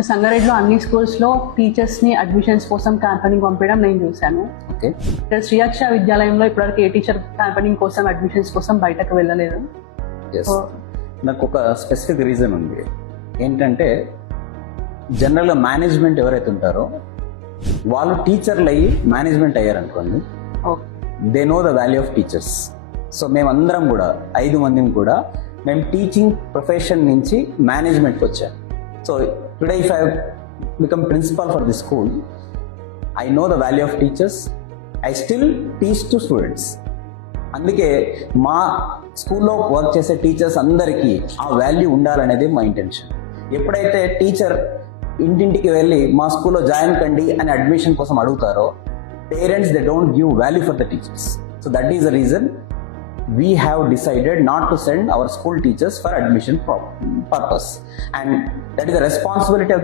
సంగారెడ్డిలో అన్ని స్కూల్స్ లో టీచర్స్ ని అడ్మిషన్స్ కోసం క్యాంపెనింగ్ పంపించడం నేను చూశాను. ఓకే, ఇక్కడ శ్రీయాక్ష విద్యాలయంలో ఇప్పటివరకు ఏ టీచర్ క్యాంపెనింగ్ కోసం అడ్మిషన్స్ కోసం బయటకు వెళ్ళలేదు. ఎస్, నాకు ఒక స్పెసిఫిక్ రీజన్ ఉంది. ఏంటంటే జనరల్గా మేనేజ్మెంట్ ఎవరైతే ఉంటారో వాళ్ళు టీచర్లు అయ్యి మేనేజ్మెంట్ అయ్యారనుకోండి, they know the value of teachers. So మేమందరం కూడా 5 మంది కూడా మేము టీచింగ్ ప్రొఫెషన్ నుంచి మేనేజ్మెంట్కి వచ్చాం. So today if I become principal for the school, I know the value of teachers, I still teach to students. అందుకే మా స్కూల్లో వర్క్ చేసే టీచర్స్ అందరికీ ఆ వాల్యూ ఉండాలనేది మా ఇంటెన్షన్. ఎప్పుడైతే టీచర్ ఇంటింటికి వెళ్ళి మా స్కూల్లో జాయిన్ కండి అని అడ్మిషన్ కోసం అడుగుతారో, parents they don't give value for the teachers. So that is the reason we have decided not to send our school teachers for admission purpose, and that is the responsibility of